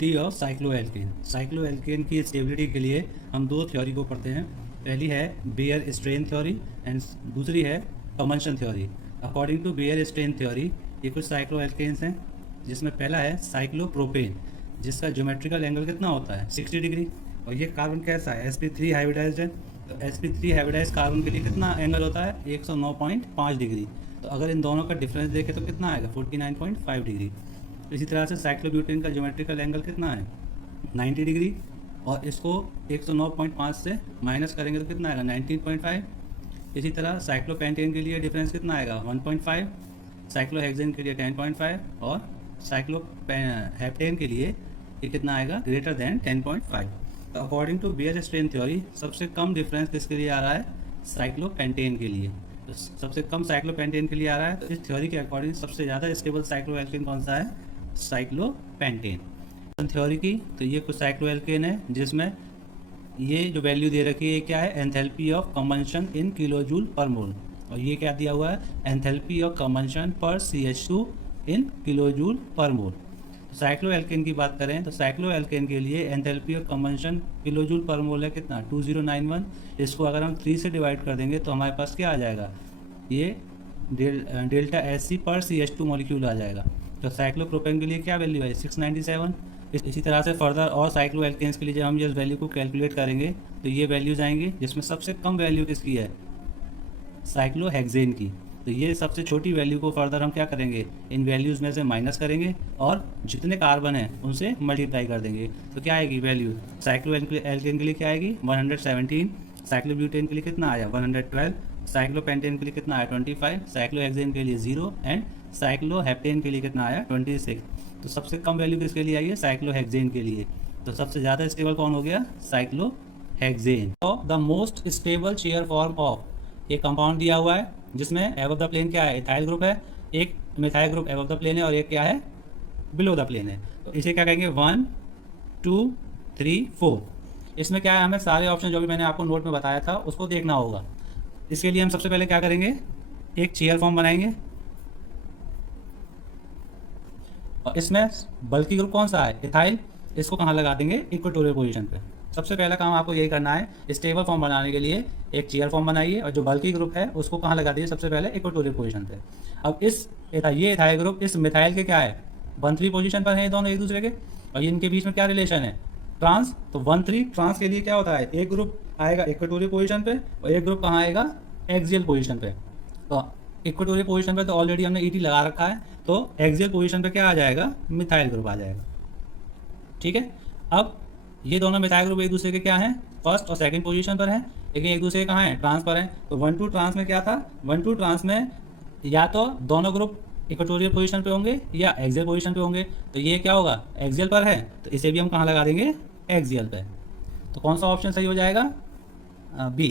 Stability of cycloalkane. Cycloalkane की stability के लिए हम दो थ्योरी को पढ़ते हैं। पहली है बेयर स्ट्रेन थ्योरी एंड दूसरी है combustion theory. According to Baeyer strain theory ये कुछ साइक्लोएल्केन्स हैं, जिसमें पहला है साइक्लोप्रोपेन, जिसका ज्योमेट्रिकल एंगल कितना होता है 60 डिग्री। और ये कार्बन कैसा है sp3 हाइब्रिडाइज्ड है, तो sp3 हाइब्रिडाइज्ड कार्बन के लिए कितना एंगल होता है 109.5 डिग्री। तो अगर इन दोनों का डिफरेंस देखें तो कितना आएगा 49.5 डिग्री। इसी तरह से साइक्लोब्यूटेन का ज्योमेट्रिकल एंगल कितना है 90 डिग्री, और इसको 109.5 से माइनस करेंगे तो कितना आएगा 19.5। इसी तरह साइक्लोपेंटेन के लिए डिफरेंस कितना आएगा 1.5, साइक्लोहेक्सेन के लिए 10.5 और साइक्लोहेप्टेन के लिए ये कितना आएगा ग्रेटर देन 10.5। तो according to Baeyer strain theory सबसे कम डिफरेंस किसके लिए आ रहा है साइक्लोपेंटेन के लिए। तो सबसे कम साइक्लोपेंटेन के लिए आ रहा है। तो इस थ्योरी के अकॉर्डिंग सबसे ज़्यादा स्टेबल साइक्लोएल्केन कौन सा है साइक्लोपेंटेन। थ्योरी की तो ये कुछ साइक्लोएल्केन है जिसमें ये जो वैल्यू दे रखी है क्या है enthalpy of combustion in kilojoule पर मोल, और ये क्या दिया हुआ है एंथैल्पी ऑफ कंबंशन पर CH2 इन किलोजूल पर मोल। साइक्लोएल्केन की बात करें तो साइक्लोएल्केन के लिए एंथैल्पी ऑफ कंबंशन किलोजूल पर मोल है कितना 2091। इसको अगर हम 3 से डिवाइड कर देंगे तो हमारे पास क्या आ जाएगा ये डेल्टा SC पर CH2 मॉलिक्यूल आ जाएगा। तो साइक्लोप्रोपेन के लिए क्या वैल्यू है 697। इसी तरह से फर्दर और साइक्लोएल्केन्स के लिए जब हम इस वैल्यू को कैलकुलेट करेंगे तो ये वैल्यूज आएंगे, जिसमें सबसे कम वैल्यू किसकी है साइक्लोहेक्सेन की। तो ये सबसे छोटी वैल्यू को फर्दर हम क्या करेंगे इन वैल्यूज़ में से माइनस करेंगे और जितने कार्बन हैं उनसे मल्टीप्लाई कर देंगे। तो क्या आएगी वैल्यू साइक्लोएल्केन के लिए क्या आएगी 117, साइक्लोब्यूटेन के लिए कितना आया 112, साइक्लोपेंटेन के लिए कितना आया 25, साइक्लोहेक्सेन के लिए 0 एंड साइक्लोहेप्टेन के लिए कितना आया 26। तो सबसे कम वैल्यू किसके लिए आई है साइक्लोहेक्सेन के लिए। तो सबसे ज़्यादा स्टेबल कौन हो गया साइक्लोहेक्सेन। तो the most stable share form of एक कंपाउंड दिया हुआ है जिसमें एबव द प्लेन क्या है इथाइल ग्रुप है, एक methyl group above the plane है और एक क्या है बिलो द प्लेन है। तो इसे क्या कहेंगे 1 2 3 4। इसमें क्या है हमें सारे ऑप्शन जो भी मैंने आपको नोट में बताया था उसको देखना होगा। इसके लिए हम सबसे पहले क्या करेंगे एक चेयर फॉर्म बनाएंगे, और इसमें बल्कि ग्रुप कौन सा है इथाइल, इसको कहाँ लगा देंगे इक्वेटोरियल पोजीशन पे। सबसे पहला काम आपको यही करना है स्टेबल फॉर्म बनाने के लिए एक चेयर फॉर्म बनाइए और जो बल्कि ग्रुप है उसको कहाँ लगा दीजिए सबसे पहले इक्वेटोरियल पोजीशन पे। अब ये इथाइल ग्रुप इस मिथाइल के क्या है 1-3 पोजीशन पर है दोनों एक दूसरे के, और इनके बीच में क्या रिलेशन है ट्रांस। तो 1-3 ट्रांस के लिए क्या होता है एक ग्रुप आएगा इक्वेटोरियल पोजीशन पे और एक ग्रुप कहाँ आएगा एक्सियल पोजीशन पे। तो इक्वेटोरियल पोजीशन पे तो ऑलरेडी हमने ET लगा रखा है, तो एक्सियल पोजीशन पे क्या आ जाएगा मिथाइल ग्रुप आ जाएगा। ठीक है, अब ये दोनों मिथाइल ग्रुप एक दूसरे के क्या हैं फर्स्ट और सेकंड पोजीशन पर हैं, लेकिन एक दूसरे के कहाँ हैं ट्रांस पर हैं। तो 1-2 ट्रांस में क्या था 1-2 ट्रांस में या तो दोनों ग्रुप इक्वेटोरियल पोजीशन पे होंगे या एक्सियल पोजीशन पे होंगे। तो ये क्या होगा एक्सियल पर है तो इसे भी हम कहाँ लगा देंगे एक्सियल पे। तो कौन सा ऑप्शन सही हो जाएगा बी।